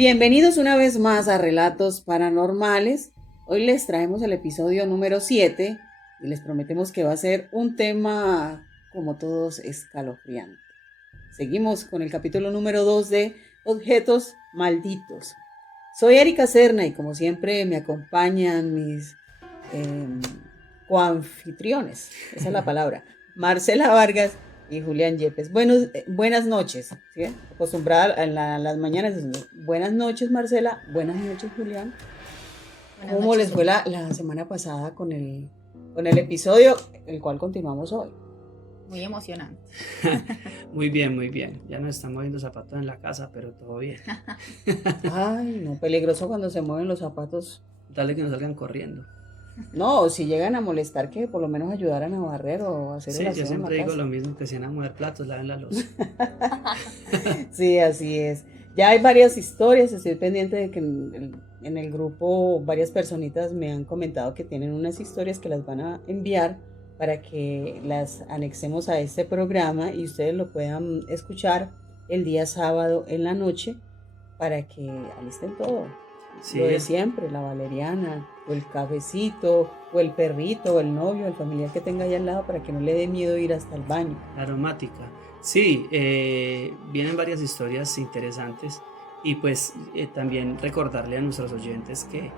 Bienvenidos una vez más a Relatos Paranormales. Hoy les traemos el episodio número 7 y les prometemos que va a ser un tema, como todos, escalofriante. Seguimos con el capítulo número 2 de Objetos Malditos. Soy Erika Serna y como siempre me acompañan mis coanfitriones, esa es la palabra, Marcela Vargas y Julián Yepes. Buenas noches, ¿sí? Acostumbrada las mañanas. Buenas noches, Marcela. Buenas noches, Julián. ¿Cómo les fue la semana pasada con el episodio, el cual continuamos hoy? Muy emocionante. Muy bien. Ya nos están moviendo zapatos en la casa, pero todo bien. Ay, no, peligroso cuando se mueven los zapatos. Dale que nos salgan corriendo. No, si llegan a molestar, que por lo menos ayudaran a barrer o a hacer el aseo. Sí, yo siempre digo lo mismo, que si van a mover platos, laven la loza. Sí, así es. Ya hay varias historias, estoy pendiente de que en el grupo varias personitas me han comentado que tienen unas historias que las van a enviar para que las anexemos a este programa y ustedes lo puedan escuchar el día sábado en la noche para que alisten todo. Sí. Lo de siempre, la valeriana, o el cafecito, o el perrito, o el novio, el familiar que tenga ahí al lado para que no le dé miedo ir hasta el baño. La aromática. Sí, vienen varias historias interesantes y pues también recordarle a nuestros oyentes que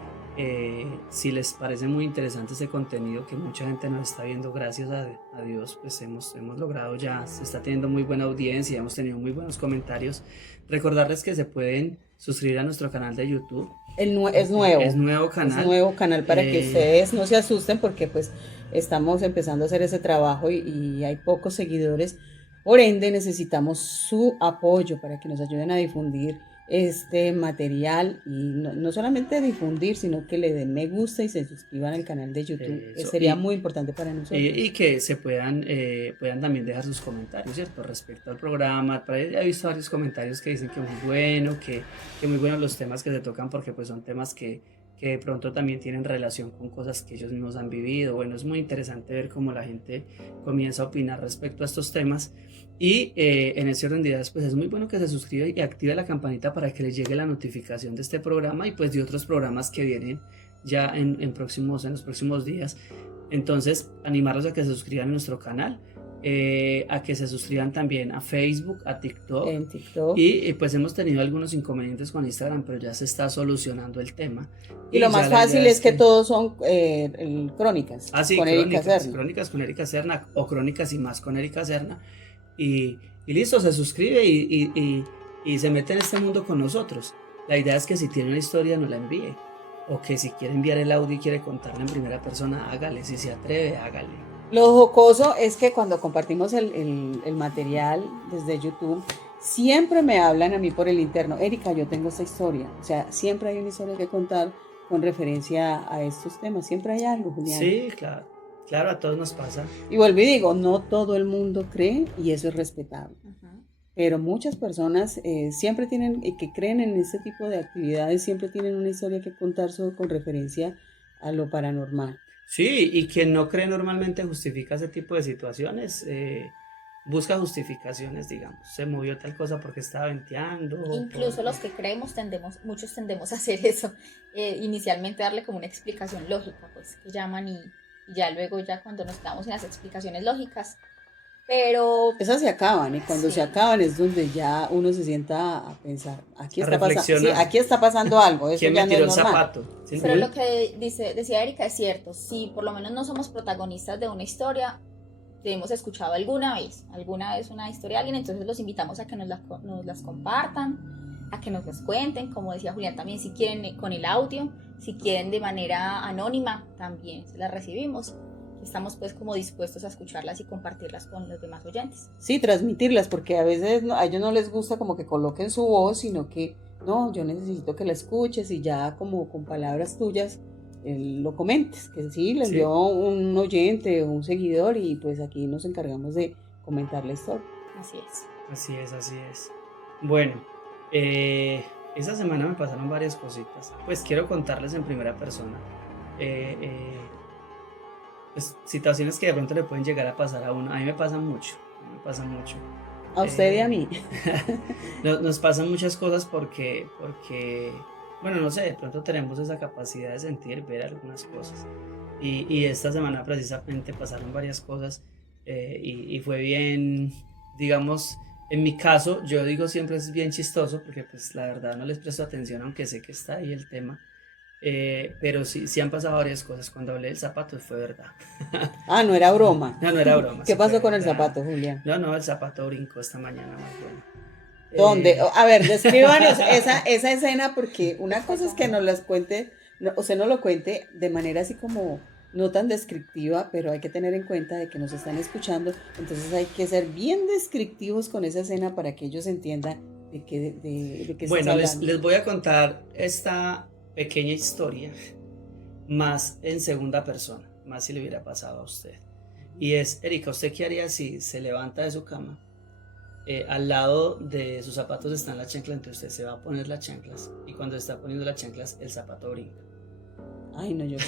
si les parece muy interesante este contenido que mucha gente nos está viendo, gracias a Dios, pues hemos logrado ya, se está teniendo muy buena audiencia, hemos tenido muy buenos comentarios. Recordarles que se pueden suscribir a nuestro canal de YouTube. Es nuevo. Es nuevo canal. Es nuevo canal para que ustedes no se asusten porque pues estamos empezando a hacer ese trabajo y hay pocos seguidores. Por ende necesitamos su apoyo para que nos ayuden a difundir este material y no solamente difundir, sino que le den me gusta y se suscriban al canal de YouTube. Sería muy importante para nosotros. Y que se puedan también dejar sus comentarios, ¿cierto? Respecto al programa. He visto varios comentarios que dicen que muy bueno, que muy buenos los temas que se tocan porque pues son temas que de pronto también tienen relación con cosas que ellos mismos han vivido. Bueno, es muy interesante ver cómo la gente comienza a opinar respecto a estos temas. Y en ese orden de ideas, pues es muy bueno que se suscriba y active la campanita para que les llegue la notificación de este programa y pues de otros programas que vienen ya en los próximos días. Entonces, animarlos a que se suscriban a nuestro canal, a que se suscriban también a Facebook, a TikTok. En TikTok. Y pues hemos tenido algunos inconvenientes con Instagram, pero ya se está solucionando el tema. Y lo más fácil es que todos son crónicas. Sí, con Erika Serna. Crónicas con Erika Serna o Crónicas y más con Erika Serna. Y listo, se suscribe y se mete en este mundo con nosotros. La idea es que si tiene una historia nos la envíe, o que si quiere enviar el audio y quiere contarle en primera persona, hágale, si se atreve, hágale. Lo jocoso es que cuando compartimos el material desde YouTube, siempre me hablan a mí por el interno: Erika, yo tengo esta historia. O sea, siempre hay una historia que contar con referencia a estos temas, siempre hay algo, Julián. Sí, claro, a todos nos pasa. Y vuelvo y digo, no todo el mundo cree y eso es respetable. Pero muchas personas siempre tienen, que creen en este tipo de actividades, siempre tienen una historia que contar con referencia a lo paranormal. Sí, y quien no cree normalmente justifica ese tipo de situaciones, busca justificaciones, digamos, se movió tal cosa porque estaba venteando. Incluso los que creemos muchos tendemos a hacer eso, inicialmente darle como una explicación lógica, pues que llaman y ya luego cuando nos quedamos en las explicaciones lógicas, pero esas se acaban y cuando se acaban es donde ya uno se sienta a pensar, aquí está pasando algo, eso ¿quién ya me tiró no es el normal. zapato? ¿Sí? Pero lo que decía Erika es cierto, si por lo menos no somos protagonistas de una historia, hemos escuchado alguna vez una historia de alguien, entonces los invitamos a que nos las compartan, a que nos las cuenten, como decía Julián también, si quieren con el audio, si quieren de manera anónima, también se las recibimos. Estamos pues como dispuestos a escucharlas y compartirlas con los demás oyentes. Sí, transmitirlas, porque a veces a ellos no les gusta como que coloquen su voz, sino que no, yo necesito que la escuches y ya como con palabras tuyas lo comentes, que sí, le envió un oyente o un seguidor y pues aquí nos encargamos de comentar la historia. Así es. Bueno, esta semana me pasaron varias cositas, pues quiero contarles en primera persona pues, situaciones que de pronto le pueden llegar a pasar a uno. A mí me pasa mucho. A usted y a mí. Nos pasan muchas cosas porque, bueno, no sé, de pronto tenemos esa capacidad de sentir, ver algunas cosas. Y esta semana precisamente pasaron varias cosas y fue bien, digamos, en mi caso, yo digo siempre es bien chistoso porque pues la verdad no les presto atención aunque sé que está ahí el tema. Pero sí han pasado varias cosas. Cuando hablé del zapato fue verdad. Ah, no era broma. No era broma. ¿Qué Sí fue pasó con el verdad. zapato, Julián? No, el zapato brincó esta mañana más bueno. ¿Dónde? A ver, descríbanos esa escena porque una cosa es que nos las cuente, o sea, no lo cuente de manera así como no tan descriptiva, pero hay que tener en cuenta de que nos están escuchando, entonces hay que ser bien descriptivos con esa escena para que ellos entiendan de qué Bueno, estás les hablando. voy a contar esta pequeña historia más en segunda persona, más si le hubiera pasado a usted. Y es, Erika, ¿usted qué haría si se levanta de su cama? Al lado de sus zapatos están las chanclas, entonces usted se va a poner las chanclas y cuando está poniendo las chanclas el zapato brinca. Ay, no, yo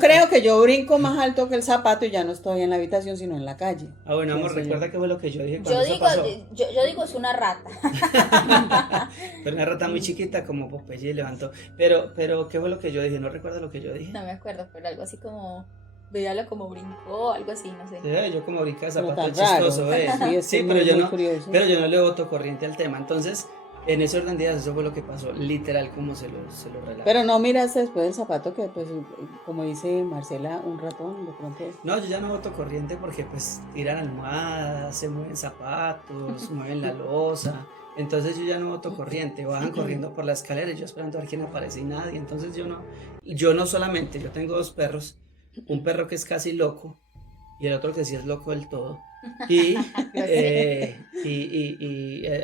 creo que yo brinco más alto que el zapato y ya no estoy en la habitación, sino en la calle. Bueno, amor, Pienso yo. recuerda qué fue lo que yo dije Yo cuando eso digo, pasó. yo digo es una rata. Pero una rata muy chiquita como Popeye y levantó. Pero ¿qué fue lo que yo dije? ¿No recuerdo lo que yo dije? No me acuerdo, pero algo así como, véalo como brincó, algo así, no sé. Sí, yo como brinca de Pero zapato tan raro. chistoso, Sí, es Sí, muy, muy curioso. pero yo no le boto corriente al tema. Entonces, en ese orden de ideas, eso fue lo que pasó, literal como se lo relato. Pero no miraste después del zapato que, pues, como dice Marcela, un ratón de pronto. No, yo ya no boto corriente porque pues tiran almohadas, se mueven zapatos, mueven la losa. Entonces yo ya no boto corriente, bajan corriendo por la escalera y yo esperando a ver quién aparece y nadie. Entonces yo no solamente, yo tengo dos perros, un perro que es casi loco y el otro que sí es loco del todo. Y,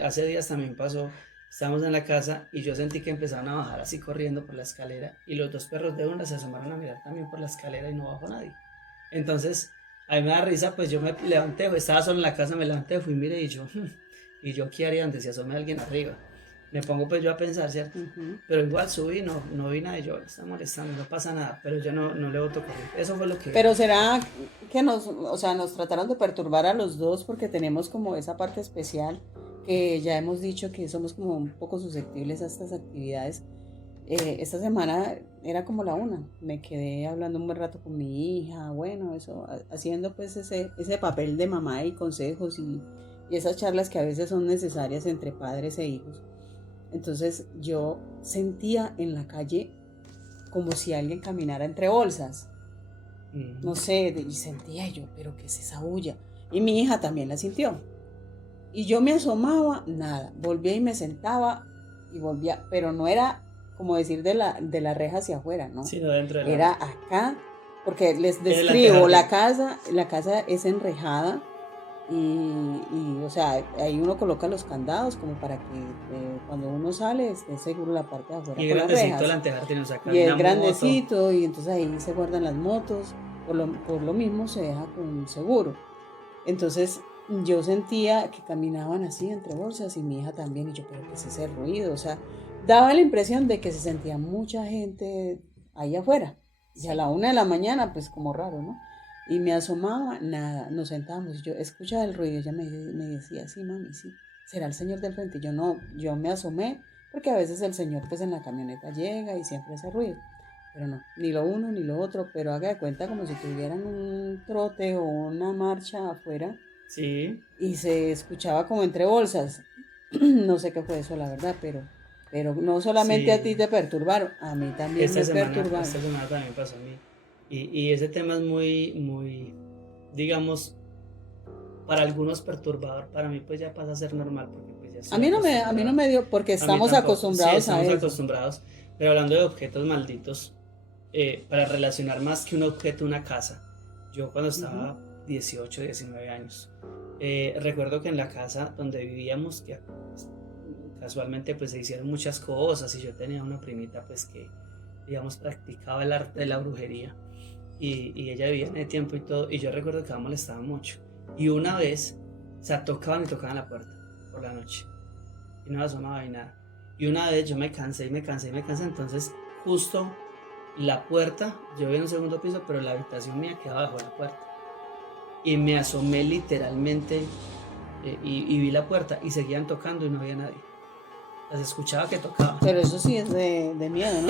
hace días también pasó, estábamos en la casa y yo sentí que empezaron a bajar así corriendo por la escalera y los dos perros de una se asomaron a mirar también por la escalera y no bajó nadie. Entonces, a mí me da risa, pues yo me levanté, estaba solo en la casa, me levanté, fui, mire, y yo qué haría donde se asome alguien arriba. Me pongo pues yo a pensar, ¿cierto? Pero igual subí, no vi nada, y yo, está molestando, no pasa nada, pero yo no le boto corriente. Eso fue lo que... Pero será que nos trataron de perturbar a los dos porque tenemos como esa parte especial que ya hemos dicho que somos como un poco susceptibles a estas actividades. Esta semana era como la una, me quedé hablando un buen rato con mi hija, bueno, eso, haciendo pues ese papel de mamá y consejos y esas charlas que a veces son necesarias entre padres e hijos. Entonces yo sentía en la calle como si alguien caminara entre bolsas, no sé, y sentía yo, pero ¿qué es esa bulla? Y mi hija también la sintió. Y yo me asomaba, nada, volvía y me sentaba y volvía, pero no era como decir de la reja hacia afuera, ¿no? Sí, no dentro de la... Era acá, porque les describo, la casa es enrejada y o sea, ahí uno coloca los candados como para que cuando uno sale esté seguro la parte de afuera. Y con las grandecito rejas. el antejardín, o sea, Y es una grandecito moto. y entonces ahí se guardan las motos, por lo mismo se deja con seguro. Entonces yo sentía que caminaban así entre bolsas y mi hija también y yo, pero ¿qué es ese ruido? O sea, daba la impresión de que se sentía mucha gente ahí afuera. Y a la 1 de la mañana, pues como raro, ¿no? Y me asomaba, nada, nos sentábamos y yo escuchaba el ruido, ella me decía, sí, mami, sí, será el señor del frente. Yo no, yo me asomé porque a veces el señor pues en la camioneta llega y siempre hace ruido. Pero no, ni lo uno ni lo otro, pero haga de cuenta como si tuvieran un trote o una marcha afuera. Sí. Y se escuchaba como entre bolsas. No sé qué fue eso, la verdad, pero no solamente Sí. a ti te perturbaron, a mí también me perturbaron. Esta semana también pasó a mí. Y ese tema es muy, digamos, para algunos perturbador, para mí pues ya pasa a ser normal porque pues ya estoy A mí no me dio, porque estamos tampoco. acostumbrados Sí, estamos a eso. acostumbrados, pero hablando de objetos malditos, para relacionar más que un objeto, una casa, yo cuando estaba 18, 19 años, recuerdo que en la casa donde vivíamos, que casualmente pues se hicieron muchas cosas y yo tenía una primita pues que, digamos, practicaba el arte de la brujería y ella vivía en el tiempo y todo, y yo recuerdo que me molestaba mucho. Y una vez, o sea, tocaban la puerta por la noche y no asomaba ni nada. Y una vez yo me cansé, entonces justo la puerta, yo vivía en un segundo piso, pero la habitación mía quedaba bajo la puerta. Y me asomé literalmente y vi la puerta y seguían tocando y no había nadie. Se escuchaba que tocaban. Pero eso sí es de miedo, ¿no?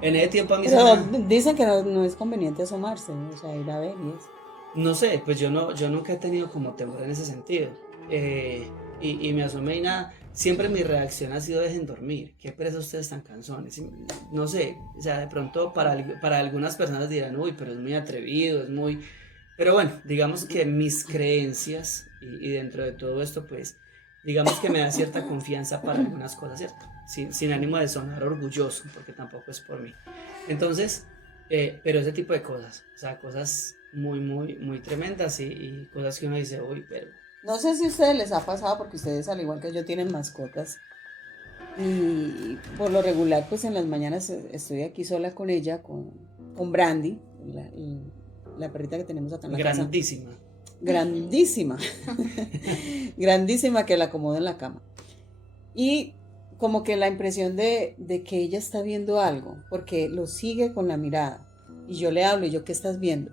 En ese tiempo a mí Pero dicen que no es conveniente asomarse, o sea, ir a ver y eso. no sé, pues yo nunca he tenido como temor en ese sentido. Y me asomé y nada. Siempre mi reacción ha sido dejen dormir. Qué pereza ustedes tan cansones. No sé, o sea, de pronto para algunas personas dirán, uy, pero es muy atrevido, es muy... Pero bueno, digamos que mis creencias y dentro de todo esto, pues, digamos que me da cierta confianza para algunas cosas, ¿cierto? Sin ánimo de sonar orgulloso, porque tampoco es por mí. Entonces, pero ese tipo de cosas, o sea, cosas muy, muy, muy tremendas y cosas que uno dice, uy, pero... No sé si a ustedes les ha pasado, porque ustedes al igual que yo tienen mascotas. Y por lo regular, pues en las mañanas estoy aquí sola con ella, con Brandy, la perrita que tenemos acá en la grandísima. casa. Grandísima. Grandísima, que la acomodo en la cama. Y como que la impresión de que ella está viendo algo, porque lo sigue con la mirada. Y yo le hablo, y yo, ¿qué estás viendo?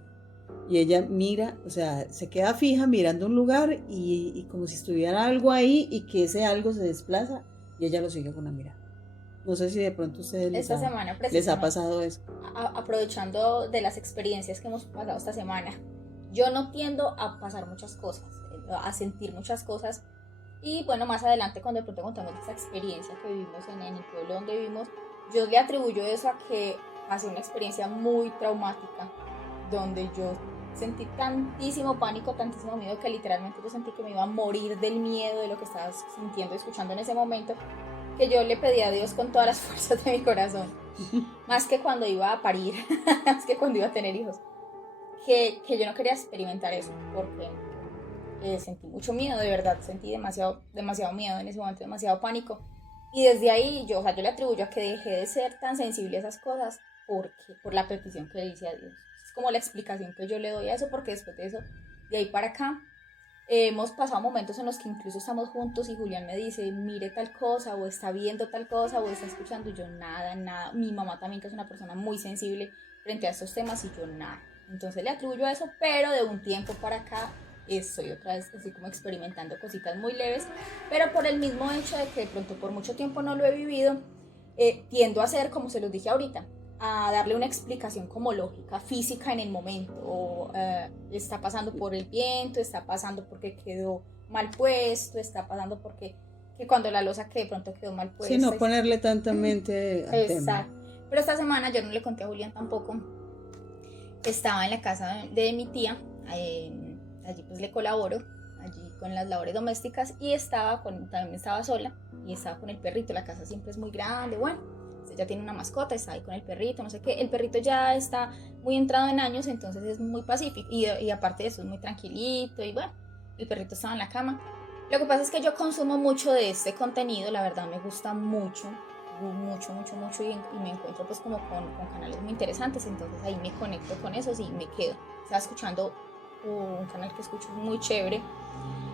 Y ella mira, o sea, se queda fija mirando un lugar y como si estuviera algo ahí y que ese algo se desplaza y ella lo sigue con la mirada. No sé si de pronto a ustedes les ha pasado eso. Aprovechando de las experiencias que hemos pasado esta semana, yo no tiendo a pasar muchas cosas, a sentir muchas cosas. Y bueno, más adelante cuando de pronto contamos esa experiencia que vivimos en el pueblo donde vivimos, yo le atribuyo eso a que pasé una experiencia muy traumática, donde yo sentí tantísimo pánico, tantísimo miedo, que literalmente yo sentí que me iba a morir del miedo de lo que estaba sintiendo y escuchando en ese momento, que yo le pedí a Dios con todas las fuerzas de mi corazón, más que cuando iba a parir, más que cuando iba a tener hijos, que yo no quería experimentar eso, porque sentí mucho miedo, de verdad, sentí demasiado miedo en ese momento, demasiado pánico. Y desde ahí yo le atribuyo a que dejé de ser tan sensible a esas cosas por la petición que le hice a Dios. Es como la explicación que yo le doy a eso, porque después de eso, de ahí para acá, hemos pasado momentos en los que incluso estamos juntos y Julián me dice, mire tal cosa, o está viendo tal cosa, o está escuchando, y yo nada. Mi mamá también, que es una persona muy sensible frente a estos temas, y yo nada. Entonces le atribuyo a eso, pero de un tiempo para acá estoy otra vez así como experimentando cositas muy leves, pero por el mismo hecho de que de pronto por mucho tiempo no lo he vivido, tiendo a hacer, como se los dije ahorita, a darle una explicación como lógica, física en el momento, o está pasando por el viento, está pasando porque quedó mal puesto, está pasando porque que cuando la losa que de pronto quedó mal puesta. Sí, no ponerle tanta mente al tema. Pero esta semana yo no le conté a Julián tampoco, estaba en la casa de mi tía, allí pues le colaboro, allí con las labores domésticas, y también estaba sola, y estaba con el perrito. La casa siempre es muy grande, bueno, ella tiene una mascota, está ahí con el perrito, no sé qué. El perrito ya está muy entrado en años, entonces es muy pacífico, y aparte de eso es muy tranquilito, y bueno, el perrito estaba en la cama. Lo que pasa es que yo consumo mucho de este contenido, la verdad me gusta mucho, y me encuentro pues como con canales muy interesantes, entonces ahí me conecto con esos y me quedo. Estaba escuchando un canal que escucho muy chévere,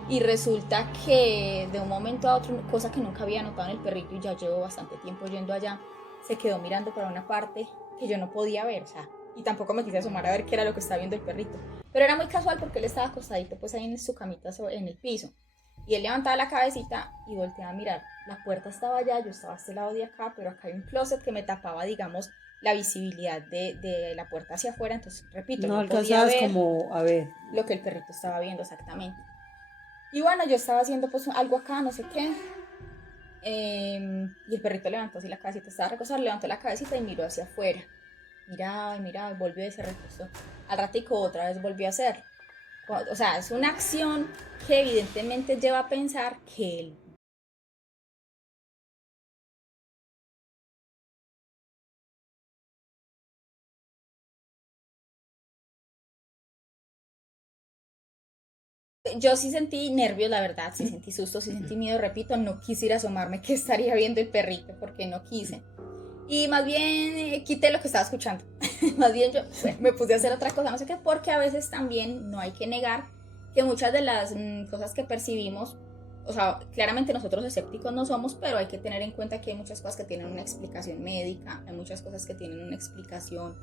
y resulta que de un momento a otro, cosa que nunca había notado en el perrito, y ya llevo bastante tiempo yendo allá, se quedó mirando para una parte que yo no podía ver, o sea, y tampoco me quise asomar a ver qué era lo que estaba viendo el perrito, pero era muy casual porque él estaba acostadito pues ahí en su camita en el piso, y él levantaba la cabecita y volteaba a mirar. La puerta estaba allá, yo estaba a este lado de acá, pero acá hay un closet que me tapaba, digamos, la visibilidad de la puerta hacia afuera, entonces repito, no podía ver como a ver lo que el perrito estaba viendo exactamente. Y bueno, yo estaba haciendo pues algo acá, no sé qué, y el perrito levantó así la cabecita, estaba recostado, levantó la cabecita y miró hacia afuera, miraba y volvió y se recostó. Al ratico otra vez volvió a hacerlo. O sea, es una acción que evidentemente lleva a pensar que él yo sí sentí nervios, la verdad, sí sentí susto, sí sentí miedo, repito, no quise ir a asomarme que estaría viendo el perrito, porque no quise. Y más bien quité lo que estaba escuchando. Más bien yo me puse a hacer otra cosa, no sé qué, porque a veces también no hay que negar que muchas de las cosas que percibimos, o sea, claramente nosotros escépticos no somos, pero hay que tener en cuenta que hay muchas cosas que tienen una explicación médica, hay muchas cosas que tienen una explicación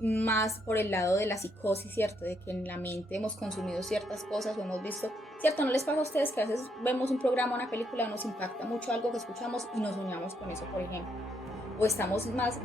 más por el lado de la psicosis, ¿cierto? De que en la mente hemos consumido ciertas cosas o hemos visto, ¿cierto? ¿No les pasa a ustedes que a veces vemos un programa, una película, nos impacta mucho algo que escuchamos y nos soñamos con eso, por ejemplo? O estamos más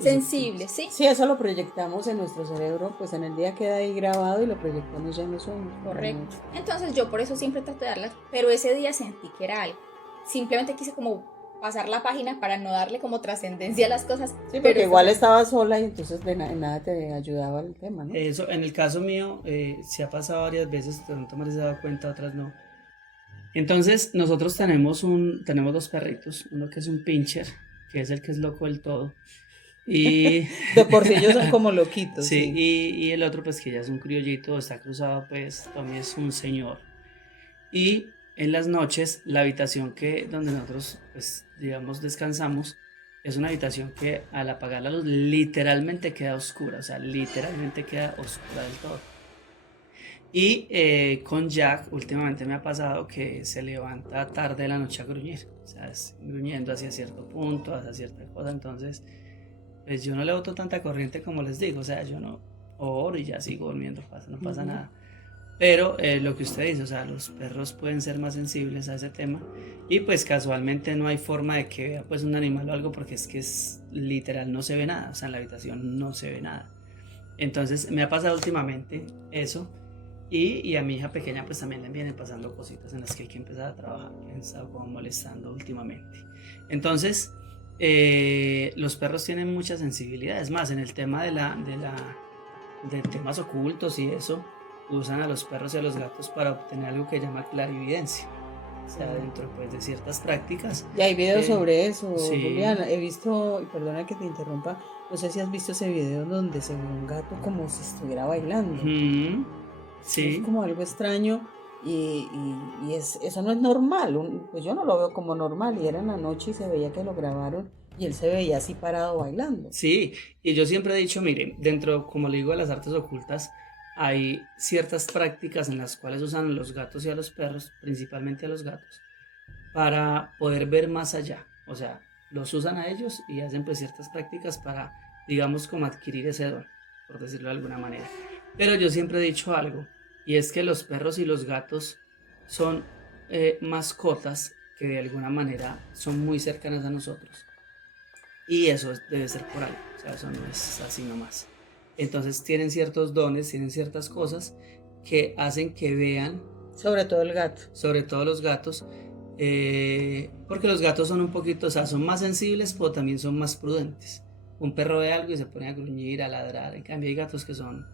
sensibles, ¿sí? Sí, eso lo proyectamos en nuestro cerebro, pues en el día queda ahí grabado y lo proyectamos ya en los sueños. Correcto. Entonces yo por eso siempre trato de darlas, pero ese día sentí que era algo. Simplemente quise como pasar la página para no darle como trascendencia a las cosas. Sí, porque igual estaba sola y entonces en nada te ayudaba el tema, ¿no? Eso, en el caso mío, se ha pasado varias veces, de pronto me he dado cuenta, otras no. Entonces, nosotros tenemos dos perritos, uno que es un pincher, que es el que es loco del todo, y de por sí ellos son como loquitos. sí, sí. Y el otro pues que ya es un criollito, está cruzado, pues Tommy es un señor. Y en las noches, la habitación donde nosotros, pues digamos, descansamos, es una habitación que al apagar la luz literalmente queda oscura, o sea, literalmente queda oscura del todo. Y con Jack últimamente me ha pasado que se levanta tarde de la noche a gruñir, o sea, es gruñendo hacia cierto punto, hacia cierta cosa. Entonces pues yo no le boto tanta corriente como les digo, o sea, yo no oro y ya sigo durmiendo, no pasa nada. Pero lo que usted dice, o sea, los perros pueden ser más sensibles a ese tema y pues casualmente no hay forma de que vea pues un animal o algo, porque es que es literal, no se ve nada, o sea, en la habitación no se ve nada. Entonces me ha pasado últimamente eso. Y a mi hija pequeña pues también le vienen pasando cositas en las que hay que empezar a trabajar, me han estado como molestando últimamente. Entonces los perros tienen mucha sensibilidad, es más, en el tema de temas ocultos y eso, usan a los perros y a los gatos para obtener algo que llama clarividencia, o sea, dentro pues de ciertas prácticas. Y hay videos sobre eso, sí. Juliana, he visto, y perdona que te interrumpa, no sé si has visto ese video donde se ve un gato como si estuviera bailando. Sí. Es como algo extraño y eso no es normal, pues yo no lo veo como normal, y era en la noche y se veía que lo grabaron y él se veía así parado bailando. Sí, y yo siempre he dicho, miren, dentro, como le digo, de las artes ocultas, hay ciertas prácticas en las cuales usan a los gatos y a los perros, principalmente a los gatos, para poder ver más allá, o sea, los usan a ellos y hacen pues ciertas prácticas para, digamos, como adquirir ese don, por decirlo de alguna manera. Pero yo siempre he dicho algo, y es que los perros y los gatos son mascotas que de alguna manera son muy cercanas a nosotros. Y eso debe ser por algo, o sea, eso no es así nomás. Entonces tienen ciertos dones, tienen ciertas cosas que hacen que vean. Sobre todo el gato. Sobre todo los gatos, porque los gatos son un poquito, o sea, son más sensibles, pero también son más prudentes. Un perro ve algo y se pone a gruñir, a ladrar. En cambio hay gatos que son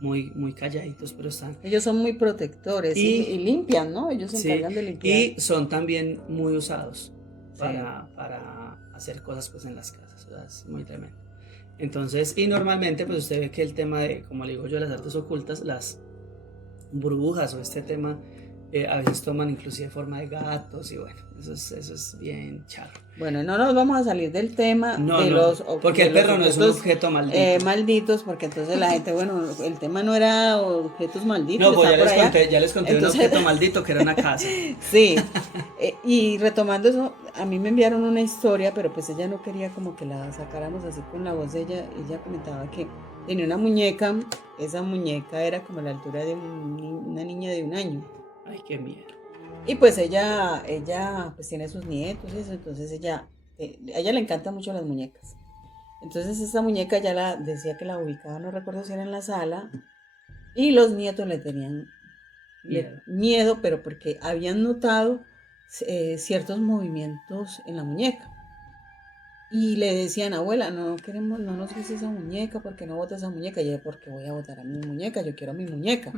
muy calladitos, pero están... Ellos son muy protectores y limpian, ¿no? Ellos se encargan de limpiar. Y son también muy usados para hacer cosas pues en las casas, o sea, es muy tremendo. Entonces, y normalmente pues usted ve que el tema de, como le digo yo, las artes ocultas, las burbujas o este tema, a veces toman inclusive forma de gatos y bueno, eso es bien charro. Bueno, no nos vamos a salir del tema porque el perro no es un objeto maldito. Malditos, porque entonces la gente, bueno, el tema no era objetos malditos. No, pues ya les conté entonces, un objeto maldito que era una casa. Sí, y retomando eso, a mí me enviaron una historia, pero pues ella no quería como que la sacáramos así con la voz de ella. Ella comentaba que tenía una muñeca, esa muñeca era como la altura de una niña de 1 año. Ay, qué miedo. Y pues ella pues tiene sus nietos y eso, entonces a ella le encantan mucho las muñecas. Entonces esta muñeca ya decía que la ubicaba, no recuerdo si era en la sala, y los nietos le tenían miedo, pero porque habían notado ciertos movimientos en la muñeca. Y le decían, abuela, no nos gusta esa muñeca, ¿por qué no botas esa muñeca? Y ella, ¿por qué voy a botar a mi muñeca? Yo quiero a mi muñeca.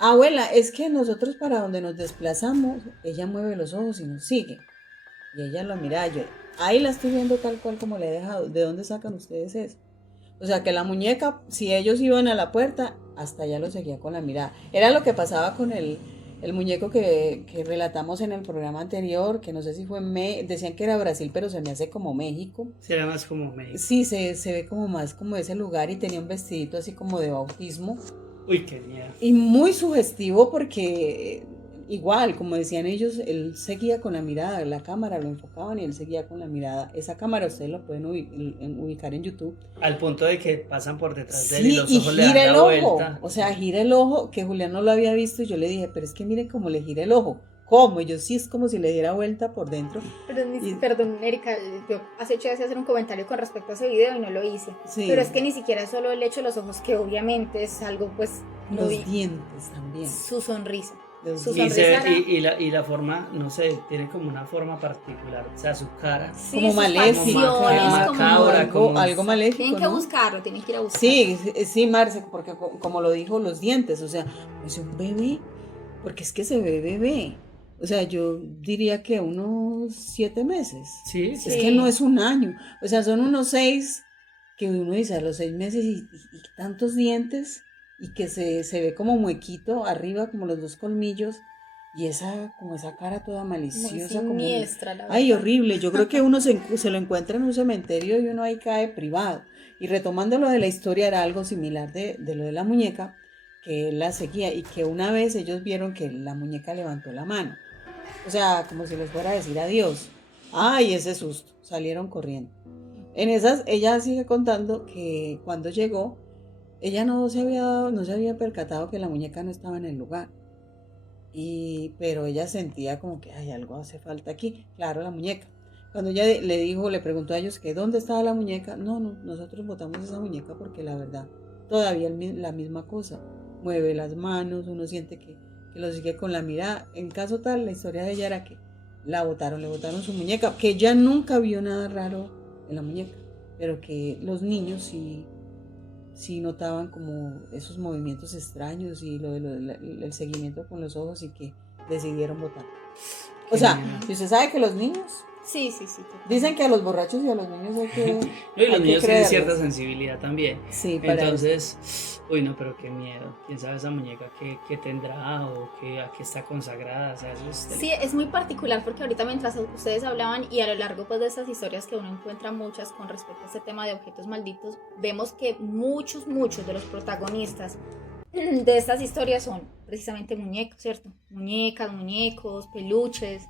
Abuela, es que nosotros para donde nos desplazamos, ella mueve los ojos y nos sigue. Y ella lo mira, yo ahí la estoy viendo tal cual como le he dejado. ¿De dónde sacan ustedes eso? O sea que la muñeca, si ellos iban a la puerta, hasta allá lo seguía con la mirada. Era lo que pasaba con el muñeco que relatamos en el programa anterior, que no sé si fue decían que era Brasil, pero se me hace como México. Será más como México. Sí, se ve como más como ese lugar, y tenía un vestidito así como de bautismo. Uy, qué miedo. Y muy sugestivo porque igual, como decían ellos, él seguía con la mirada, la cámara lo enfocaban y él seguía con la mirada. Esa cámara ustedes la pueden ubicar en YouTube. Al punto de que pasan por detrás de él Sí, y los y ojos le gira dan el la ojo, vuelta. o sea, gira el ojo, que Julián no lo había visto y yo le dije, pero es que mire cómo le gira el ojo. ¿Cómo? Y yo sí, es como si le diera vuelta por dentro. Perdón, Erika, yo hace hecho de hacer un comentario con respecto a ese video y no lo hice. Sí. Pero es que ni siquiera es solo el hecho de los ojos, que obviamente es algo pues Los dientes también. Su sonrisa. Los Su dientes. sonrisa Y la forma, no sé, tiene como una forma particular, o sea, su cara. Sí, como sus maléfica, facciones, como macabra, algo, como- algo maléfico, Tienen que ¿no? buscarlo, tienen que ir a buscarlo. Sí, sí, Marce, porque como lo dijo, los dientes, o sea, es un bebé, porque es que se ve bebé. O sea, yo diría que unos 7 meses. Sí, Es Sí. que no es un año. O sea, son unos 6 que uno dice a los 6 meses y tantos dientes y que se ve como muequito arriba, como los 2 colmillos y como esa cara toda Muy maliciosa. siniestra, la Ay, verdad. horrible. Yo creo que uno se lo encuentra en un cementerio y uno ahí cae privado. Y retomando lo de la historia, era algo similar de lo de la muñeca, que él la seguía y que una vez ellos vieron que la muñeca levantó la mano. O sea, como si les fuera a decir adiós. Ay, ese susto. Salieron corriendo. En esas, ella sigue contando que cuando llegó, ella no se había percatado que la muñeca no estaba en el lugar. Pero ella sentía como que hay algo hace falta aquí. Claro, la muñeca. Cuando ella le preguntó a ellos que dónde estaba la muñeca, no, nosotros botamos esa muñeca porque la verdad, todavía la misma cosa. Mueve las manos, uno siente que lo sigue con la mirada. En caso tal, la historia de ella era que le botaron su muñeca, que ella nunca vio nada raro en la muñeca, pero que los niños sí notaban como esos movimientos extraños y el seguimiento con los ojos y que decidieron botar. O sea, si usted sabe que los niños Sí. dicen que a los borrachos y a los niños hay que No, y los hay que niños tienen creerles. cierta sensibilidad también. Sí, para Entonces, uy, no, pero qué miedo. ¿Quién sabe esa muñeca qué tendrá o a qué está consagrada? O sea, eso es Sí, es muy particular porque ahorita mientras ustedes hablaban y a lo largo pues de estas historias que uno encuentra muchas con respecto a este tema de objetos malditos, vemos que muchos de los protagonistas de estas historias son precisamente muñecos, ¿cierto? Muñecas, muñecos, peluches.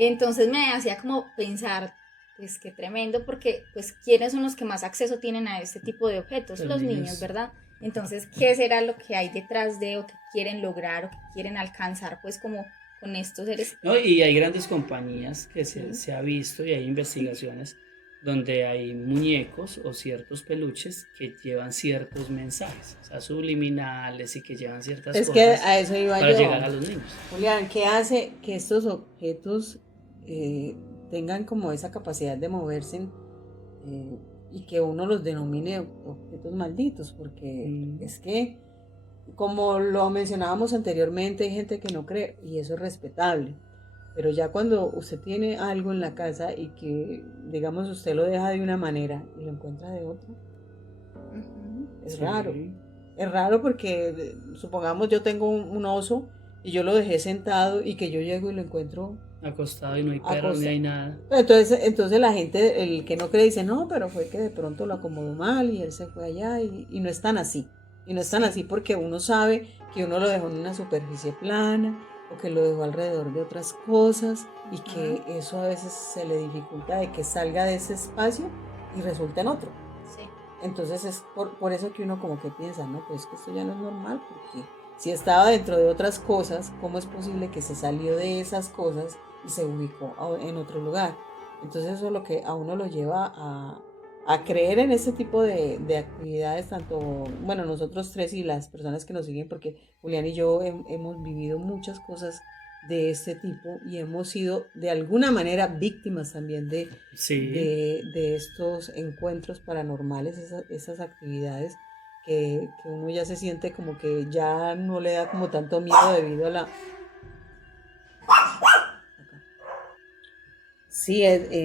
Entonces me hacía como pensar, pues qué tremendo, porque pues quiénes son los que más acceso tienen a este tipo de objetos, Los los niños. niños, ¿verdad? Entonces, ¿qué será lo que hay detrás de o que quieren lograr o que quieren alcanzar pues como con estos seres? No, y hay grandes compañías que se ha visto y hay investigaciones donde hay muñecos o ciertos peluches que llevan ciertos mensajes, o sea, subliminales y que llevan ciertas Es que cosas a eso iba para yo. llegar a los niños. Julián, ¿qué hace que estos objetos tengan como esa capacidad de moverse y que uno los denomine objetos malditos? Porque es que, como lo mencionábamos anteriormente, hay gente que no cree y eso es respetable. Pero ya cuando usted tiene algo en la casa y que, digamos, usted lo deja de una manera y lo encuentra de otra, es Sí. raro. Es raro porque, supongamos, yo tengo un oso y yo lo dejé sentado y que yo llego y lo encuentro. Acostado y no hay perros Acostado. ni hay nada. Entonces la gente, el que no cree, dice, no, pero fue que de pronto lo acomodó mal y él se fue allá y no es tan así. Y no es tan así porque uno sabe que uno lo dejó en una superficie plana o que lo dejó alrededor de otras cosas y que eso a veces se le dificulta de que salga de ese espacio y resulta en otro. Sí. Entonces es por eso que uno como que piensa, no, pues que esto ya no es normal, porque si estaba dentro de otras cosas, ¿cómo es posible que se salió de esas cosas y se ubicó en otro lugar? Entonces eso es lo que a uno lo lleva a creer en este tipo de actividades, tanto, bueno, nosotros tres y las personas que nos siguen, porque Julián y yo hemos vivido muchas cosas de este tipo y hemos sido de alguna manera víctimas también de estos encuentros paranormales, esas actividades que uno ya se siente como que ya no le da como tanto miedo debido a la... Sí,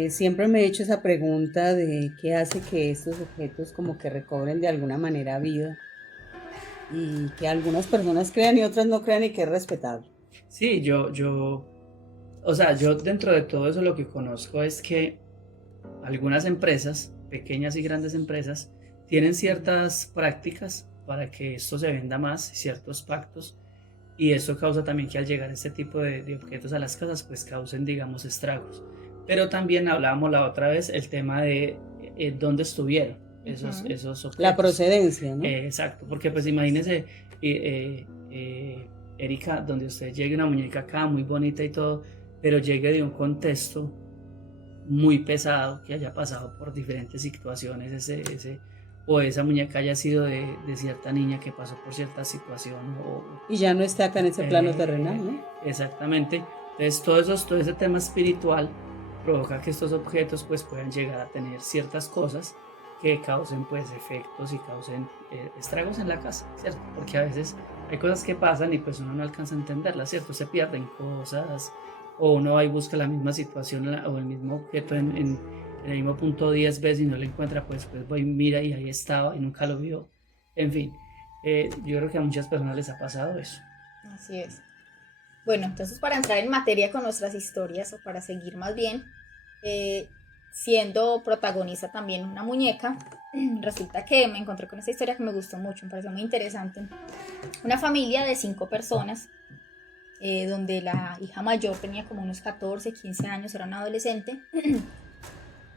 siempre me he hecho esa pregunta de qué hace que estos objetos como que recobren de alguna manera vida y que algunas personas crean y otras no crean y que es respetable. Sí, o sea, yo dentro de todo eso lo que conozco es que algunas empresas, pequeñas y grandes empresas, tienen ciertas prácticas para que esto se venda más, ciertos pactos, y eso causa también que al llegar este tipo de objetos a las casas pues causen, digamos, estragos. Pero también hablábamos la otra vez el tema de dónde estuvieron esos objetos. La procedencia, ¿no? Exacto, porque pues imagínense, Erika, donde usted llegue una muñeca acá muy bonita y todo, pero llegue de un contexto muy pesado, que haya pasado por diferentes situaciones, o esa muñeca haya sido de cierta niña que pasó por cierta situación. Y ya no está acá en ese plano terrenal, ¿no? Exactamente. Entonces todo ese tema espiritual provoca que estos objetos pues puedan llegar a tener ciertas cosas que causen pues efectos y causen estragos en la casa, ¿cierto? Porque a veces hay cosas que pasan y pues uno no alcanza a entenderlas, ¿cierto? Se pierden cosas, o uno va y busca la misma situación o el mismo objeto en el mismo punto 10 veces y no lo encuentra, pues va y mira y ahí estaba y nunca lo vio. En fin, yo creo que a muchas personas les ha pasado eso. Así es. Bueno, entonces para entrar en materia con nuestras historias, o para seguir más bien, siendo protagonista también una muñeca, resulta que me encontré con esta historia que me gustó mucho, me pareció muy interesante. Una familia de 5 personas, donde la hija mayor tenía como unos 14, 15 años, era una adolescente.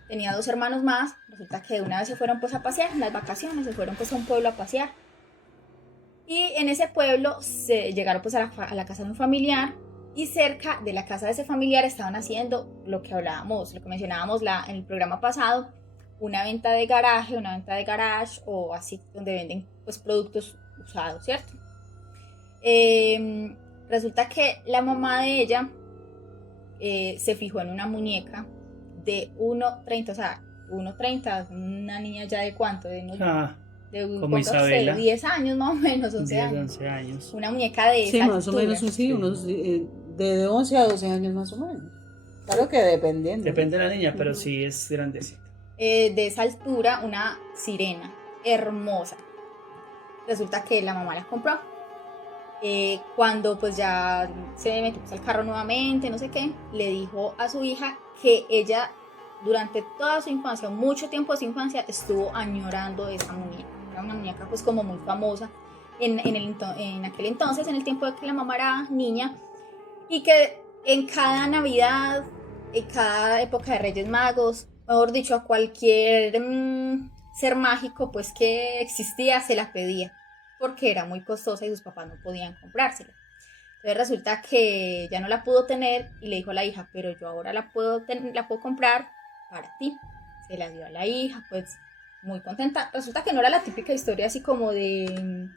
Tenía 2 hermanos más. Resulta que una vez se fueron pues a pasear, en las vacaciones, se fueron pues a un pueblo a pasear. Y en ese pueblo se llegaron pues a la casa de un familiar, y cerca de la casa de ese familiar estaban haciendo lo que hablábamos, lo que mencionábamos en el programa pasado, una venta de garage o así, donde venden pues productos usados, ¿cierto? Resulta que la mamá de ella se fijó en una muñeca de 1.30, o sea, 1.30, una niña ya de cuánto, como Isabela, 10 años más o menos, 11 años. Una muñeca de esa más altura. O menos, sí, unos de 11 a 12 años más o menos. Claro que dependiendo. Depende de la niña, pero sí es grandecita. De esa altura, una sirena hermosa. Resulta que la mamá la compró. Cuando pues ya se metió al carro nuevamente, no sé qué, le dijo a su hija que ella durante toda su infancia, mucho tiempo de su infancia, estuvo añorando esa muñeca. Era una muñeca pues como muy famosa en aquel entonces, en el tiempo de que la mamá era niña, y que en cada Navidad, en cada época de Reyes Magos, mejor dicho, a cualquier ser mágico pues que existía, se la pedía, porque era muy costosa y sus papás no podían comprársela. Entonces resulta que ya no la pudo tener, y le dijo a la hija, pero yo ahora la puedo comprar para ti. Se la dio a la hija, pues muy contenta. Resulta que no era la típica historia así como de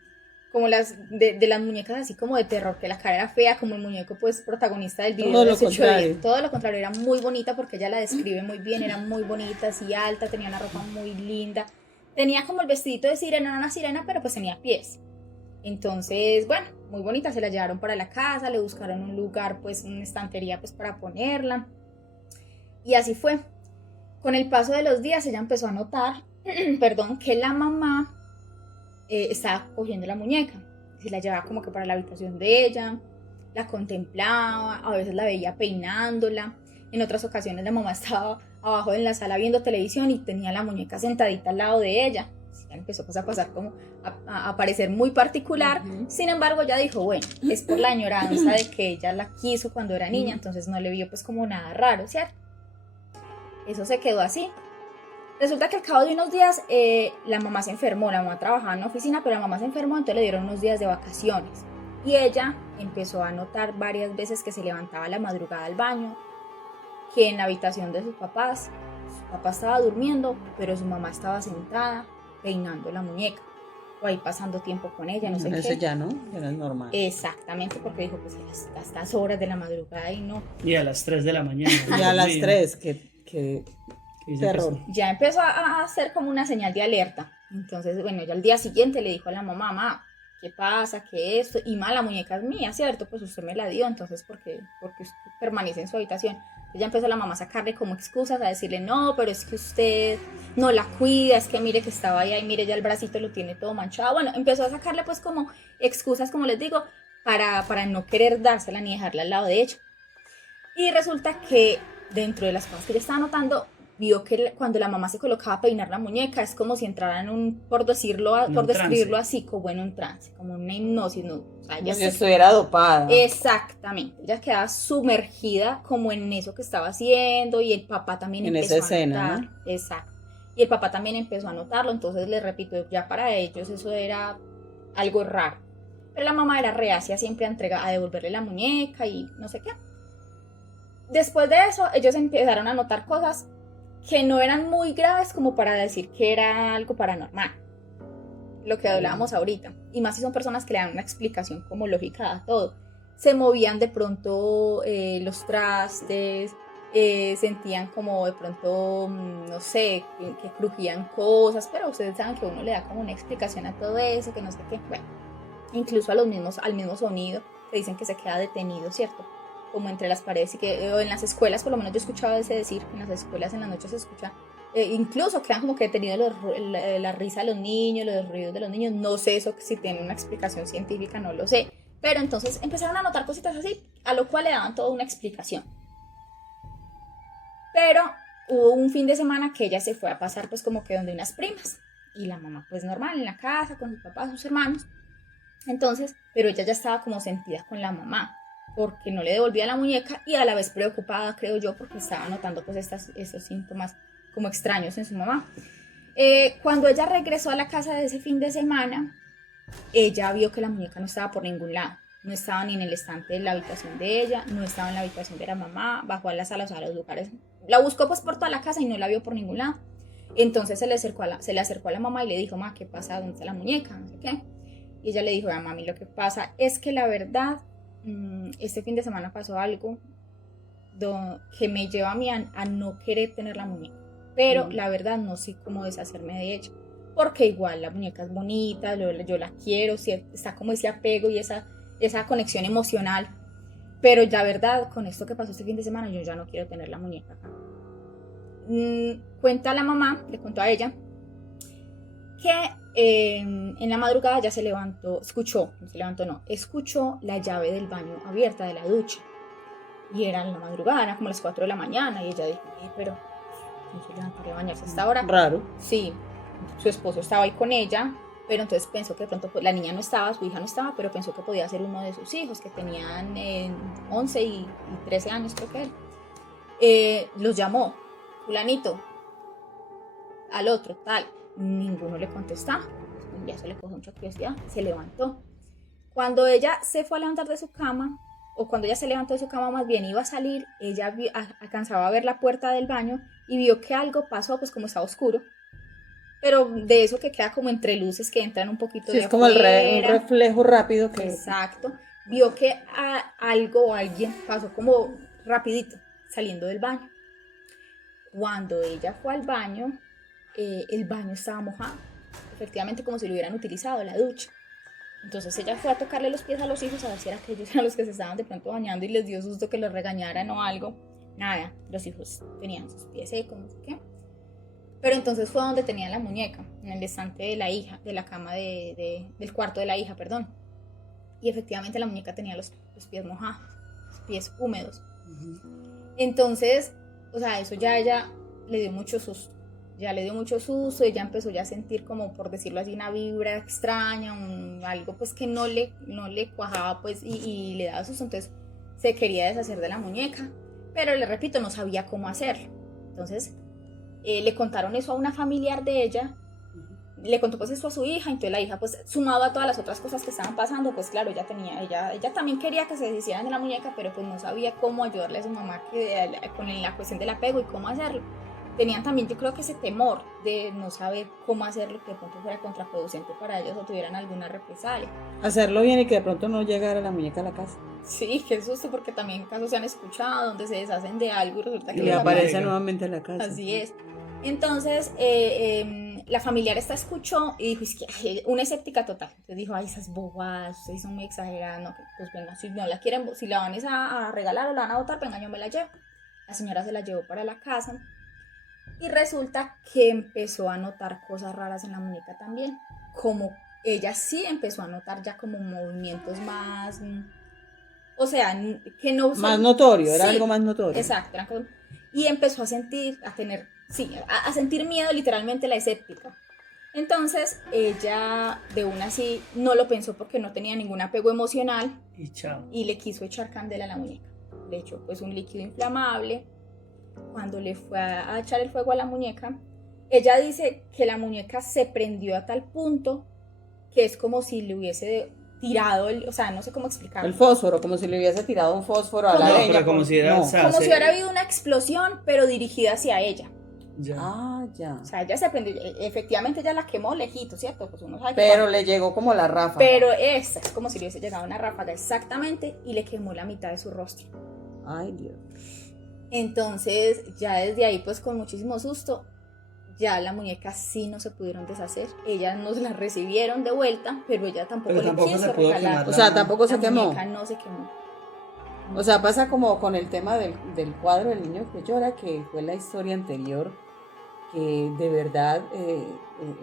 las muñecas así como de terror, que la cara era fea, como el muñeco pues protagonista del video. Todo lo contrario, era muy bonita, porque ella la describe muy bien, era muy bonita, así alta, tenía una ropa muy linda. Tenía como el vestidito de sirena, no una sirena, pero pues tenía pies. Entonces, bueno, muy bonita, se la llevaron para la casa, le buscaron un lugar, pues una estantería pues para ponerla. Y así fue. Con el paso de los días ella empezó a notar, que la mamá estaba cogiendo la muñeca. Se la llevaba como que para la habitación de ella, la contemplaba, a veces la veía peinándola. En otras ocasiones la mamá estaba abajo en la sala viendo televisión y tenía la muñeca sentadita al lado de ella. Ya empezó pues a pasar como a parecer muy particular. Sin embargo, ya dijo, bueno, es por la añoranza de que ella la quiso cuando era niña, entonces no le vio pues como nada raro, ¿cierto? Eso se quedó así. Resulta que al cabo de unos días la mamá se enfermó. La mamá trabajaba en una oficina, pero la mamá se enfermó, entonces le dieron unos días de vacaciones. Y ella empezó a notar varias veces que se levantaba a la madrugada al baño, que en la habitación de sus papás, su papá estaba durmiendo, pero su mamá estaba sentada peinando la muñeca, o ahí pasando tiempo con ella, no sé qué. Eso ya no es normal. Exactamente, porque dijo, pues a estas horas de la madrugada y no. Y a las 3 de la mañana. Y a las 3, que terror. Ya empezó a hacer como una señal de alerta. Entonces, bueno, ya al día siguiente le dijo a la mamá, mamá, ¿qué pasa? ¿Qué esto? Y la muñeca es mía, ¿cierto? Pues usted me la dio, entonces, porque usted permanece en su habitación? Entonces ya empezó la mamá a sacarle como excusas, a decirle, no, pero es que usted no la cuida, es que mire que estaba ahí, mire ya el bracito lo tiene todo manchado. Bueno, empezó a sacarle pues como excusas, como les digo, para no querer dársela ni dejarla al lado de ella. Y resulta que dentro de las cosas que ella estaba notando, vio que cuando la mamá se colocaba a peinar la muñeca es como si entrara en un, por describirlo así, como en un trance, como una hipnosis, ¿no? O sea, ella estuviera dopada. Exactamente, ella quedaba sumergida como en eso que estaba haciendo y el papá también en empezó esa escena, a notar, ¿no? Exacto, y el papá también empezó a notarlo, entonces les repito, ya para ellos eso era algo raro, pero la mamá era reacia siempre a devolverle la muñeca y no sé qué. Después de eso, ellos empezaron a notar cosas que no eran muy graves como para decir que era algo paranormal, lo que hablábamos ahorita, y más si son personas que le dan una explicación como lógica a todo. Se movían de pronto los trastes, sentían como de pronto, no sé, que crujían cosas, pero ustedes saben que uno le da como una explicación a todo eso, que no sé qué, bueno, incluso al mismo sonido, te dicen que se queda detenido, ¿cierto? Como entre las paredes y que en las escuelas, por lo menos yo he escuchado ese decir, en las escuelas en la noche se escucha, incluso quedan como que detenidos la risa de los niños, los ruidos de los niños, no sé eso si tiene una explicación científica, no lo sé, pero entonces empezaron a notar cositas así, a lo cual le daban toda una explicación. Pero hubo un fin de semana que ella se fue a pasar pues como que donde unas primas, y la mamá pues normal en la casa con sus papás, sus hermanos, entonces, pero ella ya estaba como sentida con la mamá, porque no le devolvía la muñeca y a la vez preocupada, creo yo, porque estaba notando pues estos síntomas como extraños en su mamá. Cuando ella regresó a la casa de ese fin de semana, ella vio que la muñeca no estaba por ningún lado, no estaba ni en el estante de la habitación de ella, no estaba en la habitación de la mamá, bajó a la sala, o sea, a los lugares, la buscó pues por toda la casa y no la vio por ningún lado. Entonces se le acercó a la mamá y le dijo, ma, ¿qué pasa? ¿Dónde está la muñeca? No sé qué. Y ella le dijo, a mami, lo que pasa es que la verdad, este fin de semana pasó algo que me lleva a mí a no querer tener la muñeca, pero la verdad no sé cómo deshacerme de ella, porque igual la muñeca es bonita, yo la quiero, está como ese apego y esa conexión emocional, pero la verdad, con esto que pasó este fin de semana, yo ya no quiero tener la muñeca acá. Cuenta la mamá, le contó a ella, que en la madrugada ya escuchó la llave del baño abierta de la ducha, y era en la madrugada, era como las 4 de la mañana, y ella dijo, pero no se levantaría a bañarse hasta ahora. Raro. Sí, su esposo estaba ahí con ella, pero entonces pensó que de pronto la niña no estaba, su hija no estaba, pero pensó que podía ser uno de sus hijos, que tenían 11 y 13 años, creo que él. Los llamó, fulanito, al otro, tal. Ninguno le contestaba. Ya se le cogió mucha curiosidad, se levantó. Cuando ella se fue a levantar de su cama, o cuando ella se levantó de su cama, más bien iba a salir, ella alcanzaba a ver la puerta del baño y vio que algo pasó, pues como estaba oscuro, pero de eso que queda como entre luces que entran un poquito de afuera. Es como un reflejo rápido que... Exacto. Vio que algo o alguien pasó como rapidito saliendo del baño. Cuando ella fue al baño, el baño estaba mojado, efectivamente como si lo hubieran utilizado, la ducha. Entonces ella fue a tocarle los pies a los hijos a ver si era que ellos eran los que se estaban de pronto bañando y les dio susto que los regañaran o algo. Nada, los hijos tenían sus pies secos, no sé qué. Pero entonces fue donde tenían la muñeca, en el estante de la hija, de la cama del cuarto de la hija, perdón. Y efectivamente la muñeca tenía los pies mojados, los pies húmedos. Entonces, o sea, eso ya ella le dio mucho susto. Ella empezó ya a sentir como, por decirlo así, una vibra extraña, algo pues que no le cuajaba pues y le daba susto, entonces se quería deshacer de la muñeca, pero le repito, no sabía cómo hacerlo. Entonces le contaron eso a una familiar de ella, le contó pues esto a su hija, entonces la hija pues sumado a todas las otras cosas que estaban pasando, pues claro, ella también quería que se deshicieran de la muñeca, pero pues no sabía cómo ayudarle a su mamá con la cuestión del apego y cómo hacerlo. Tenían también, yo creo que ese temor de no saber cómo hacerlo, que de pronto fuera contraproducente para ellos o tuvieran alguna represalia. Hacerlo bien y que de pronto no llegara la muñeca a la casa. Sí, qué susto, porque también casos se han escuchado donde se deshacen de algo y resulta que y aparece nuevamente en la casa. Así es. Entonces, la familiar esta escuchó y dijo, es que una escéptica total. Entonces dijo, ay, esas bobadas, ustedes son muy exageradas, no, pues venga, si no la quieren, si la van a regalar o la van a botar, venga, yo me la llevo. La señora se la llevó para la casa. Y resulta que empezó a notar cosas raras en la muñeca también, como ella sí empezó a notar ya como movimientos más, o sea, que no... Más notorio, era algo más notorio. Exacto, y empezó a tener Sí, a sentir miedo, literalmente la escéptica. Entonces ella de una así no lo pensó porque no tenía ningún apego emocional Y chao. y le quiso echar candela a la muñeca. Le echó pues un líquido inflamable. Cuando le fue a echar el fuego a la muñeca, ella dice que la muñeca se prendió a tal punto que es como si le hubiese tirado, o sea, no sé cómo explicarlo. El fósforo, como si le hubiese tirado un fósforo a la No, leña. pero como si era, no. o sea, Como si hubiera habido una explosión, pero dirigida hacia ella. Ya. Ah, ya. O sea, ella se prendió, efectivamente ella la quemó lejito, ¿cierto? Pues uno sabe que Pero cuando- le llegó como la ráfaga. Pero es como si le hubiese llegado una ráfaga exactamente y le quemó la mitad de su rostro. Ay, Dios. Entonces, ya desde ahí, pues con muchísimo susto, ya la muñeca sí no se pudieron deshacer. Ellas nos la recibieron de vuelta, pero ella tampoco Pero le tampoco quiso se pudo regalar. quemar O sea, tampoco La se quemó. muñeca no se quemó. O sea, pasa como con el tema del cuadro del niño que llora, que fue la historia anterior, que de verdad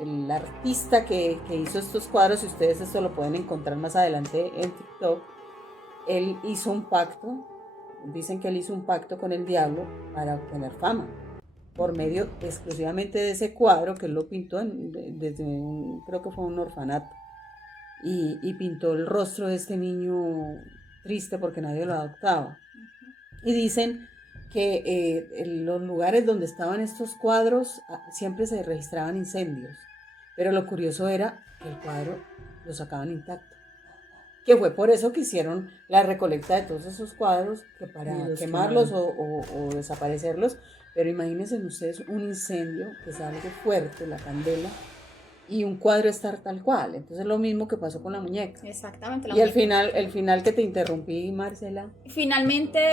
el artista que hizo estos cuadros, y ustedes esto lo pueden encontrar más adelante en TikTok, él hizo un pacto, dicen que él hizo un pacto con el diablo para obtener fama, por medio exclusivamente de ese cuadro que él lo pintó desde creo que fue un orfanato, y pintó el rostro de este niño triste porque nadie lo adoptaba. Y dicen que en los lugares donde estaban estos cuadros siempre se registraban incendios, pero lo curioso era que el cuadro lo sacaban intacto, que fue por eso que hicieron la recolecta de todos esos cuadros, que para quemarlos o desaparecerlos. Pero imagínense ustedes un incendio, que es algo fuerte, la candela, y un cuadro estar tal cual. Entonces lo mismo que pasó con la muñeca. Exactamente. Y el final que te interrumpí, Marcela. Finalmente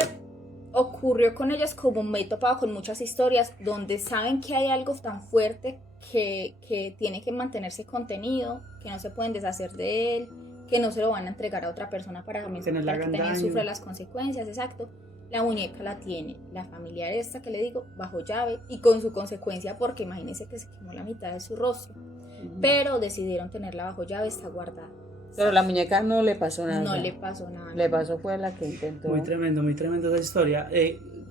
ocurrió con ellas, como me he topado con muchas historias donde saben que hay algo tan fuerte que tiene que mantenerse contenido, que no se pueden deshacer de él, que no se lo van a entregar a otra persona para, Que no le para que hagan también daño. sufra las consecuencias, exacto. La muñeca la tiene la familiar esta que le digo bajo llave y con su consecuencia, porque imagínense que se quemó la mitad de su rostro, pero decidieron tenerla bajo llave, está guardada. Pero la muñeca no le pasó nada. No le pasó nada. Le pasó fue la que intentó. Muy tremendo esa historia.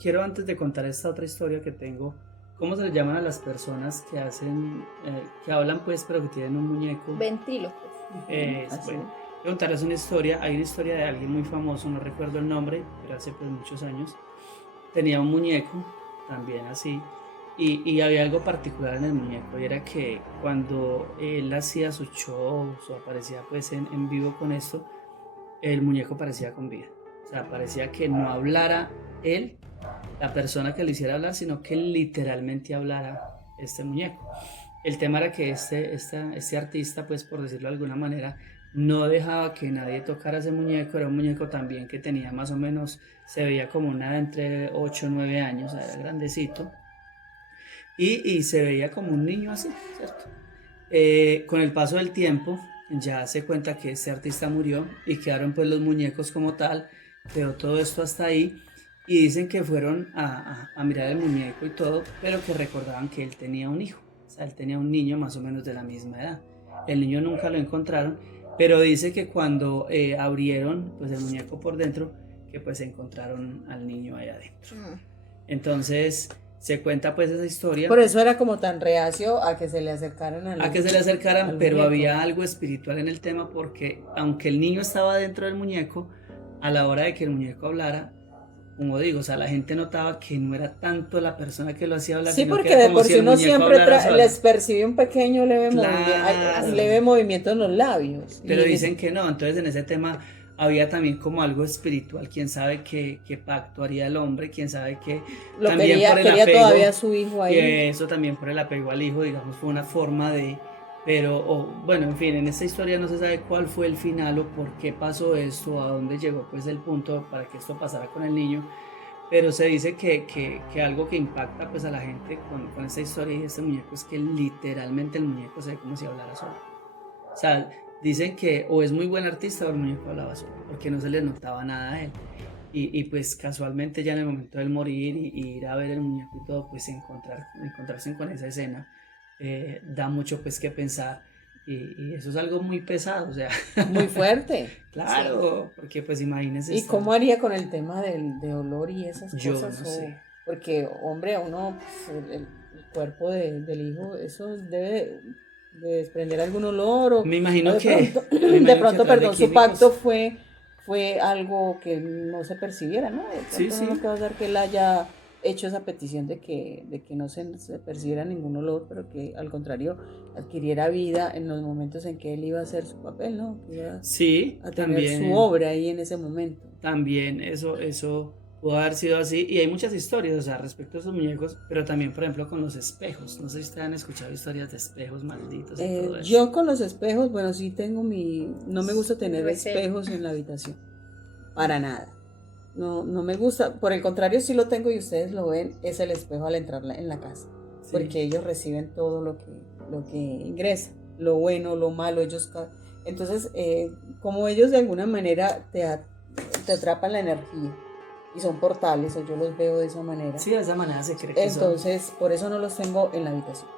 Quiero antes de contar esta otra historia que tengo, ¿cómo se le llaman a las personas que hacen, que hablan pues pero que tienen un muñeco? Ventrílocos. Bueno, voy a contarles una historia. Hay una historia de alguien muy famoso, no recuerdo el nombre, pero hace pues muchos años. Tenía un muñeco, también así, y había algo particular en el muñeco, y era que cuando él hacía sus shows o aparecía pues en vivo con esto, el muñeco parecía con vida. O sea, parecía que no hablara él, la persona que le hiciera hablar, sino que literalmente hablara este muñeco. El tema era que este artista, pues por decirlo de alguna manera, no dejaba que nadie tocara ese muñeco. Era un muñeco también que tenía más o menos, se veía como una de entre 8 o 9 años, era grandecito, y se veía como un niño así, ¿cierto? Con el paso del tiempo ya se cuenta que este artista murió y quedaron pues los muñecos como tal, quedó todo esto hasta ahí, y dicen que fueron a mirar el muñeco y todo, pero que recordaban que él tenía un hijo, o sea, él tenía un niño más o menos de la misma edad. El niño nunca lo encontraron, pero dice que cuando abrieron pues el muñeco por dentro, que pues encontraron al niño ahí adentro. Entonces se cuenta pues esa historia. Por eso era como tan reacio a que se le acercaran a que se le acercaran, pero muñeco. había algo espiritual en el tema, porque aunque el niño estaba dentro del muñeco, a la hora de que el muñeco hablara, como digo, o sea, la gente notaba que no era tanto la persona que lo hacía hablar, Sí, sino porque que era de como por si sí el uno muñeco siempre hablara solo. les percibe un pequeño leve, Claro. leve movimiento en los labios. Pero Y dicen que no, entonces en ese tema había también como algo espiritual, quién sabe qué pacto haría el hombre, quién sabe qué, lo también por el quería apego, todavía a su hijo ahí. y eso también por el apego al hijo, digamos, fue una forma de, pero bueno, en fin, en esta historia no se sabe cuál fue el final o por qué pasó esto, a dónde llegó pues el punto para que esto pasara con el niño, pero se dice que algo que impacta pues a la gente con esta historia y este muñeco es que literalmente el muñeco se ve como si hablara solo. O sea, dicen que o es muy buen artista o el muñeco hablaba solo, porque no se le notaba nada a él. Y pues casualmente ya en el momento del morir y ir a ver el muñeco y todo, pues encontrarse con esa escena da mucho pues que pensar, y eso es algo muy pesado, o sea. Muy fuerte. Claro, porque pues imagínense. ¿Y cómo haría con el tema de olor y esas Yo cosas? no sé. Porque, hombre, uno, pues, el cuerpo del hijo, eso debe de desprender algún olor o Me imagino de que... pronto, me de imagino que pronto, atrás de perdón, su químicos... pacto fue algo que no se percibiera, ¿no? De Sí, pronto sí. no nos puede dar que él haya hecho esa petición de que no se percibiera ningún olor, pero que al contrario adquiriera vida en los momentos en que él iba a hacer su papel, ¿no? Que iba Sí, a tener su también... obra ahí en ese momento. También eso pudo haber sido así. Y hay muchas historias, o sea, respecto a esos muñecos, pero también, por ejemplo, con los espejos. No sé si ustedes han escuchado historias de espejos malditos y todo eso. Yo con los espejos, bueno, sí tengo no me gusta tener Recelo. espejos en la habitación, para nada. No, no me gusta, por el contrario, sí lo tengo y ustedes lo ven, es el espejo al entrar en la casa, Sí. porque ellos reciben todo lo que ingresa, lo bueno, lo malo, entonces, como ellos de alguna manera te atrapan la energía y son portales, o yo los veo de esa manera, Sí, de esa manera se cree que son. entonces por eso no los tengo en la habitación.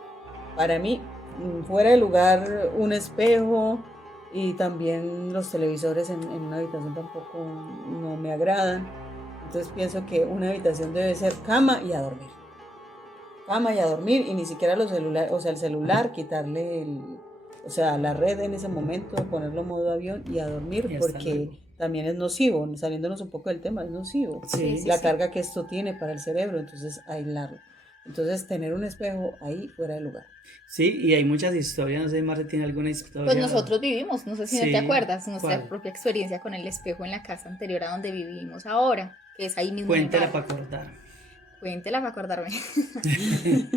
Para mí, fuera de lugar, un espejo y también los televisores en una habitación tampoco no me agradan. Entonces pienso que una habitación debe ser cama y a dormir. Cama y a dormir y ni siquiera los celulares, o sea, el celular, quitarle o sea, la red en ese momento, ponerlo en modo avión y a dormir Y hasta porque luego. también es nocivo, saliéndonos un poco del tema, es nocivo. Sí. La carga que esto tiene para el cerebro, entonces aislarlo. Entonces tener un espejo ahí fuera de lugar. Sí, y hay muchas historias, no sé si Marta tiene alguna historia. Pues nosotros vivimos, no sé si no Sí, te acuerdas, nuestra ¿cuál? propia experiencia con el espejo en la casa anterior a donde vivimos ahora, que es ahí mismo en el Cuéntela barrio. para acordar. Cuéntela para acordarme.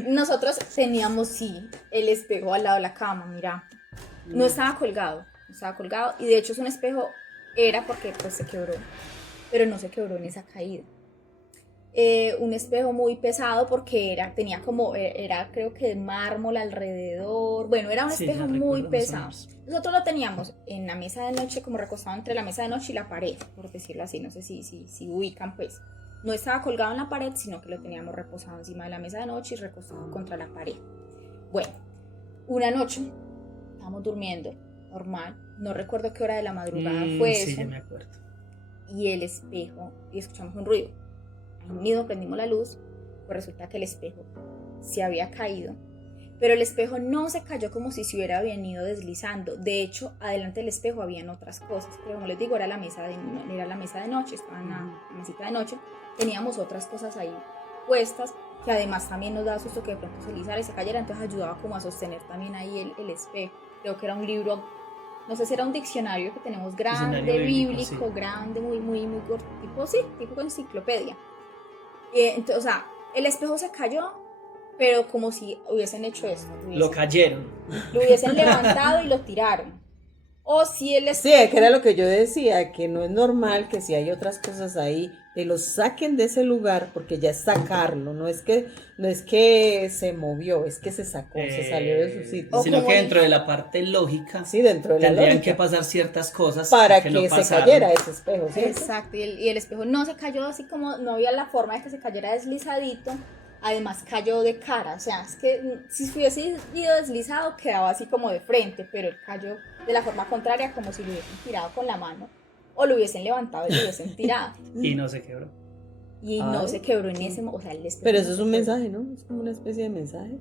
Nosotros teníamos, sí, el espejo al lado de la cama, mira. No estaba colgado y de hecho es un espejo, era porque pues se quebró, pero no se quebró en esa caída. Un espejo muy pesado porque tenía como, era creo que de mármol alrededor, bueno, era un Sí, espejo ya muy recuerdo más o pesado. menos. Nosotros lo teníamos en la mesa de noche, como recostado entre la mesa de noche y la pared, por decirlo así, no sé si ubican pues. No estaba colgado en la pared, sino que lo teníamos reposado encima de la mesa de noche y recostado contra la pared. Bueno, una noche estábamos durmiendo, normal, no recuerdo qué hora de la madrugada fue Sí, eso, ya me acuerdo. y el espejo, y escuchamos un ruido. Ahí mismo prendimos la luz, pues resulta que el espejo se había caído, pero el espejo no se cayó como si se hubiera venido deslizando. De hecho, adelante del espejo habían otras cosas, pero como les digo, era la mesa de noche, estaba en la mesita de noche, teníamos otras cosas ahí puestas, que además también nos daba susto que de pronto se deslizara y se cayera, entonces ayudaba como a sostener también ahí el espejo. Creo que era un libro, no sé si era un diccionario que tenemos grande, Diccionario bíblico, bíblico, sí. grande, muy corto, tipo enciclopedia. Entonces, o sea, el espejo se cayó, pero como si hubiesen hecho esto. Lo cayeron. Lo hubiesen levantado y lo tiraron. O si el Sí, espejo... que era lo que yo decía, que no es normal que si hay otras cosas ahí, te lo saquen de ese lugar, porque ya es sacarlo, no es que se movió, es que se sacó, se salió de su sitio. O Sino como que el- dentro de la parte lógica Sí, dentro de la tendrían lógica, que pasar ciertas cosas para que no se pasaron. cayera ese espejo, ¿cierto? Exacto, y el espejo no se cayó así como, no había la forma de que se cayera deslizadito, además cayó de cara, o sea, es que si hubiese ido deslizado quedaba así como de frente, pero él cayó de la forma contraria, como si lo hubiesen tirado con la mano, o lo hubiesen levantado y lo hubiesen tirado, Y no se quebró. y no Ay. se quebró en ese momento, o sea, el espejo Pero no eso es se un quebró. mensaje, ¿no? Es como una especie de mensaje.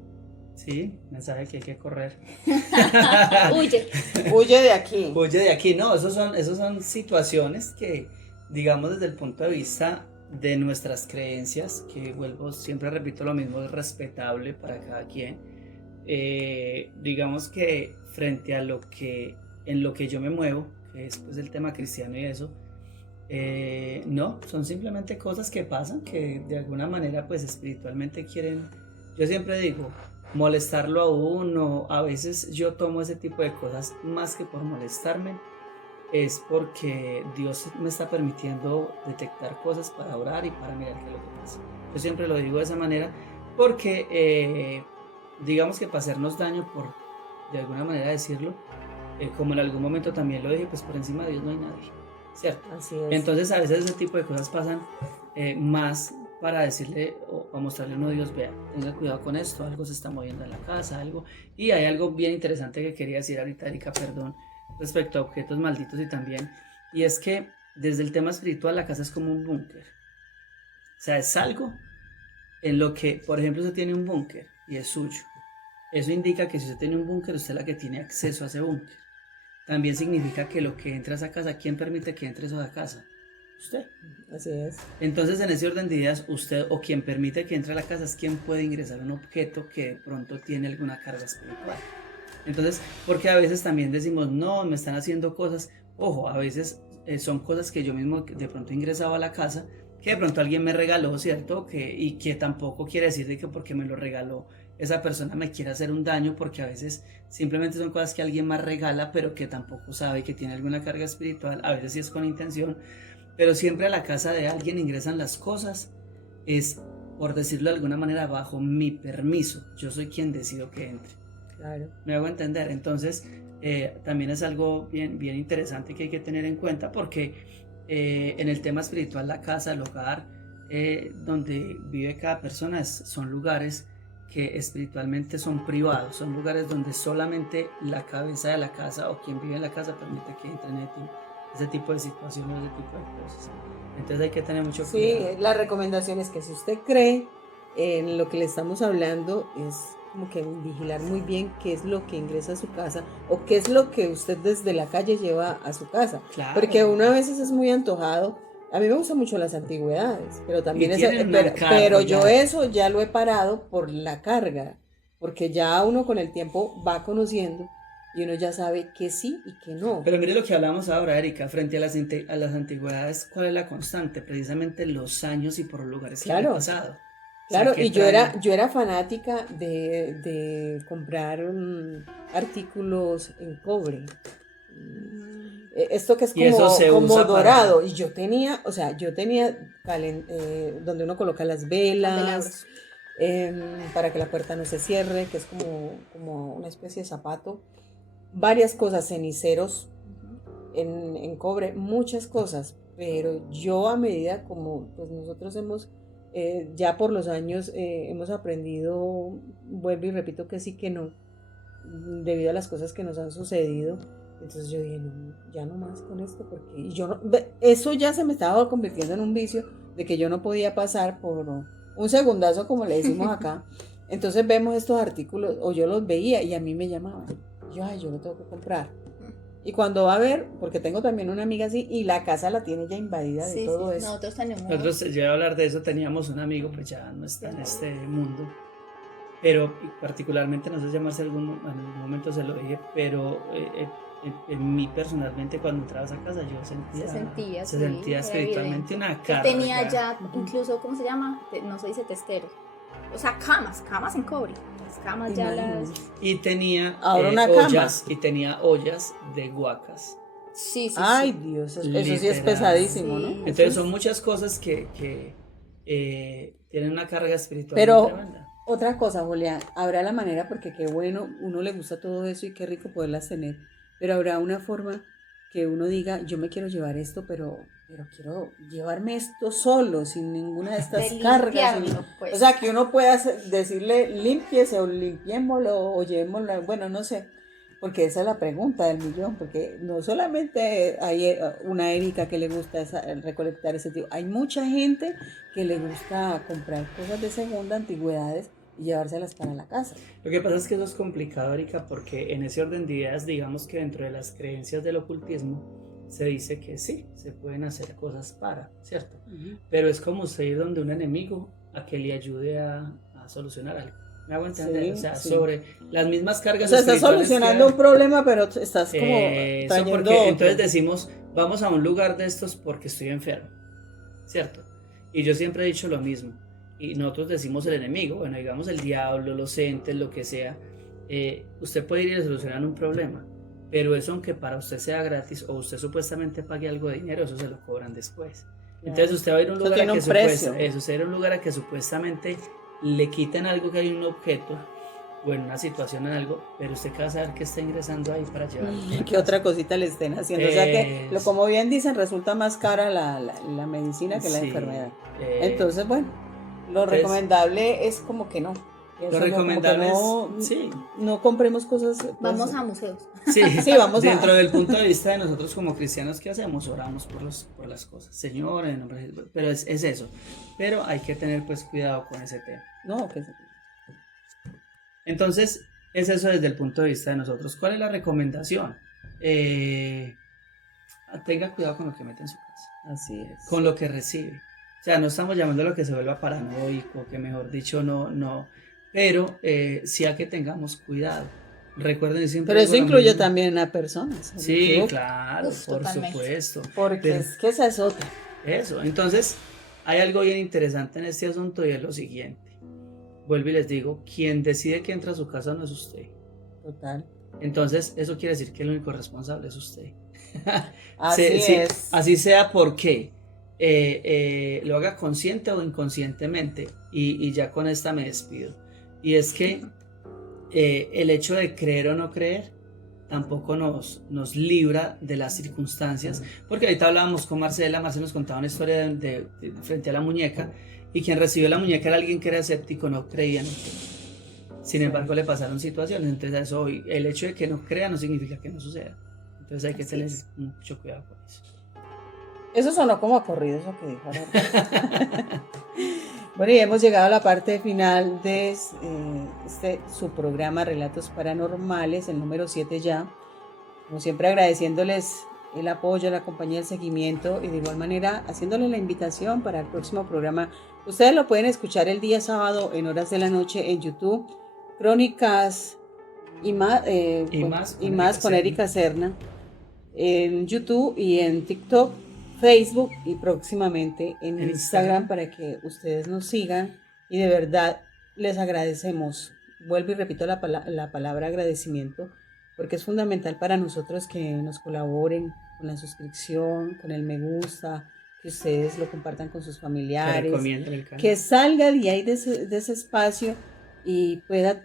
Sí, mensaje que hay que correr. Huye. Huye de aquí. Oye, de aquí no, esos son situaciones que, digamos, desde el punto de vista de nuestras creencias, que vuelvo, siempre repito lo mismo, es respetable para cada quien. Digamos que frente a en lo que yo me muevo, que es pues el tema cristiano y eso, no, son simplemente cosas que pasan, que de alguna manera pues espiritualmente quieren, yo siempre digo, molestarlo a uno. A veces yo tomo ese tipo de cosas más que por molestarme, es porque Dios me está permitiendo detectar cosas para orar y para mirar qué es lo que pasa. Yo siempre lo digo de esa manera porque digamos que para hacernos daño, por de alguna manera decirlo, como en algún momento también lo dije, pues por encima de Dios no hay nadie, ¿cierto? Así es. Entonces a veces ese tipo de cosas pasan más para decirle o a mostrarle a uno, Dios, vea, tenga cuidado con esto, algo se está moviendo en la casa, algo. Y hay algo bien interesante que quería decir ahorita, Erika, perdón, respecto a objetos malditos y es que desde el tema espiritual la casa es como un búnker. O sea, es algo en lo que, por ejemplo, se tiene un búnker y es suyo. Eso indica que si usted tiene un búnker, usted es la que tiene acceso a ese búnker. También significa que lo que entra a esa casa, ¿quién permite que entre eso a la casa? Usted. Así es. Entonces, en ese orden de ideas, usted o quien permite que entre a la casa es quien puede ingresar un objeto que de pronto tiene alguna carga espiritual. Entonces, porque a veces también decimos, no, me están haciendo cosas. Ojo, a veces son cosas que yo mismo de pronto ingresaba a la casa, que de pronto alguien me regaló, ¿cierto? Y que tampoco quiere decir de que porque me lo regaló esa persona me quiere hacer un daño, porque a veces simplemente son cosas que alguien más regala, pero que tampoco sabe que tiene alguna carga espiritual. A veces sí es con intención, pero siempre a la casa de alguien ingresan las cosas, es, por decirlo de alguna manera, bajo mi permiso. Yo soy quien decido que entre. Claro. Me hago entender. Entonces, también es algo bien interesante que hay que tener en cuenta, porque en el tema espiritual, la casa, el hogar, donde vive cada persona, son lugares que espiritualmente son privados, son lugares donde solamente la cabeza de la casa o quien vive en la casa permite que entren ese tipo de situaciones, ese tipo de cosas. Entonces hay que tener mucho cuidado. Sí, la recomendación es que si usted cree en lo que le estamos hablando, es como que vigilar muy bien qué es lo que ingresa a su casa o qué es lo que usted desde la calle lleva a su casa. Claro. Porque uno a veces es muy antojado. A mí me gustan mucho las antigüedades, pero también pero yo eso ya lo he parado por la carga, porque ya uno con el tiempo va conociendo y uno ya sabe que sí y que no. Pero mire lo que hablamos ahora, Erika, frente a las antigüedades, ¿cuál es la constante? Precisamente los años y por los lugares que han pasado. Claro, o sea, y yo era fanática de comprar artículos en cobre. Esto que es como dorado. Y yo tenía, donde uno coloca las velas, para que la puerta no se cierre, que es como una especie de zapato. Varias cosas, ceniceros en cobre, muchas cosas. Pero yo a medida como pues nosotros hemos, ya por los años, hemos aprendido, vuelvo y repito que sí que no, debido a las cosas que nos han sucedido. Entonces yo dije, no, ya no más con esto, porque eso ya se me estaba convirtiendo en un vicio de que yo no podía pasar por un segundazo, como le decimos acá. Entonces vemos estos artículos, o yo los veía y a mí me llamaban. Yo lo tengo que comprar. Y cuando va a ver, porque tengo también una amiga así, y la casa la tiene ya invadida de todo eso. Nosotros tenemos. Nosotros, yo iba a hablar de eso, teníamos un amigo, pues ya no está en este mundo. Pero particularmente, no sé si llamarse en algún momento se lo dije, pero en mí personalmente cuando entraba a esa casa yo se sentía espiritualmente una carga. Tenía ya incluso, ¿cómo se llama? No se dice testeros. O sea, camas en cobre. Las camas ya las... Y tenía ollas, y tenía ollas de guacas. Sí. Ay, Dios, eso sí es pesadísimo, ¿no? Entonces son muchas cosas que tienen una carga espiritual. Pero tremenda. Otra cosa, Julián, habrá la manera, porque qué bueno, uno le gusta todo eso y qué rico poderlas tener, pero habrá una forma que uno diga, yo me quiero llevar esto, pero quiero llevarme esto solo, sin ninguna de estas cargas. Pues. O sea, que uno pueda decirle, límpiese o limpiémoslo o llevémoslo, bueno, no sé, porque esa es la pregunta del millón, porque no solamente hay una Erika que le gusta recolectar ese tipo, hay mucha gente que le gusta comprar cosas de segunda, antigüedades, y llevárselas para la casa. Lo que pasa es que eso es complicado, Erika, porque en ese orden de ideas, digamos que dentro de las creencias del ocultismo se dice que sí, se pueden hacer cosas para, ¿cierto? Uh-huh. Pero es como usted ir donde un enemigo a que le ayude a solucionar algo. ¿Me hago entender? Sí, o sea, sobre las mismas cargas. O sea, estás solucionando un problema, pero estás como trayendo porque entonces decimos, vamos a un lugar de estos porque estoy enfermo, ¿cierto? Y yo siempre he dicho lo mismo. Y nosotros decimos el enemigo, bueno, digamos el diablo, los entes, lo que sea. Usted puede ir a solucionar un problema, pero eso, aunque para usted sea gratis o usted supuestamente pague algo de dinero, eso se lo cobran después. Entonces usted va a ir a un lugar a un lugar a que supuestamente le quiten algo, que hay un objeto o en una situación en algo, pero usted va a saber que está ingresando ahí para llevar. ¿Qué otra cosita le estén haciendo? O sea que, como bien dicen, resulta más cara la medicina que la enfermedad. Entonces, bueno, lo recomendable es como que no. Lo recomendable no compremos cosas. Pues, vamos a museos. Sí, vamos dentro del punto de vista de nosotros como cristianos, ¿qué hacemos? Oramos por las cosas. Señor, en nombre de Jesús. Pero es eso. Pero hay que tener pues cuidado con ese tema. No, que Entonces, es eso desde el punto de vista de nosotros. ¿Cuál es la recomendación? Tenga cuidado con lo que mete en su casa, Así es. con lo que recibe. O sea, no estamos llamando a lo que se vuelva paranoico, que mejor dicho no, pero sí a que tengamos cuidado. Recuerden siempre. Pero eso incluye también a personas. Sí, claro, por totalmente. supuesto. Porque Pero es que esa es otra. eso, entonces hay algo bien interesante en este asunto y es lo siguiente. Vuelvo y les digo, quien decide que entra a su casa no es usted. Total. Entonces, eso quiere decir que el único responsable es usted. Así es. Así sea porque lo haga consciente o inconscientemente. Y ya con esta me despido. Y es que el hecho de creer o no creer tampoco nos libra de las circunstancias. Porque ahorita hablábamos con Marcela nos contaba una historia de frente a la muñeca. Y quien recibió la muñeca era alguien que era escéptico, no creía en el tema. Sin embargo, le pasaron situaciones. Entonces, eso, el hecho de que no crea no significa que no suceda. Entonces, hay que tener mucho cuidado con eso. Eso sonó como a corrido, eso que dijo ahora. Bueno, y hemos llegado a la parte final de su programa Relatos Paranormales, el número 7 ya. Como siempre, agradeciéndoles el apoyo, la compañía, el seguimiento y de igual manera haciéndoles la invitación para el próximo programa. Ustedes lo pueden escuchar el día sábado en horas de la noche en YouTube, Crónicas y más con Erika Serna, en YouTube y en TikTok, Facebook y próximamente en Instagram para que ustedes nos sigan y de verdad les agradecemos. Vuelvo y repito la palabra agradecimiento porque es fundamental para nosotros que nos colaboren con la suscripción, con el me gusta, que ustedes lo compartan con sus familiares, que salga de ahí de ese espacio y pueda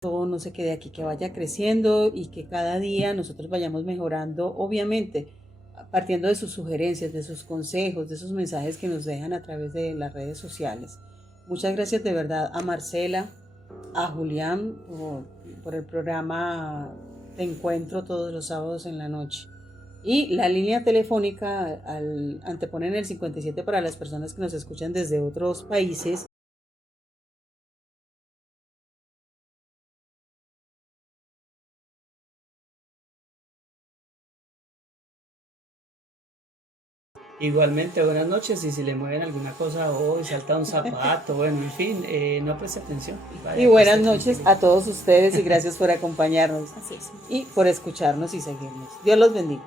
todo no se quede aquí, que vaya creciendo y que cada día nosotros vayamos mejorando, obviamente, partiendo de sus sugerencias, de sus consejos, de esos mensajes que nos dejan a través de las redes sociales. Muchas gracias de verdad a Marcela, a Julián por el programa de encuentro todos los sábados en la noche. Y la línea telefónica anteponen el 57 para las personas que nos escuchan desde otros países. Igualmente, buenas noches, y si le mueven alguna cosa hoy, salta un zapato, bueno, en fin, no preste atención. Y buenas noches a todos ustedes y gracias por acompañarnos. Así es. Y por escucharnos y seguirnos. Dios los bendiga.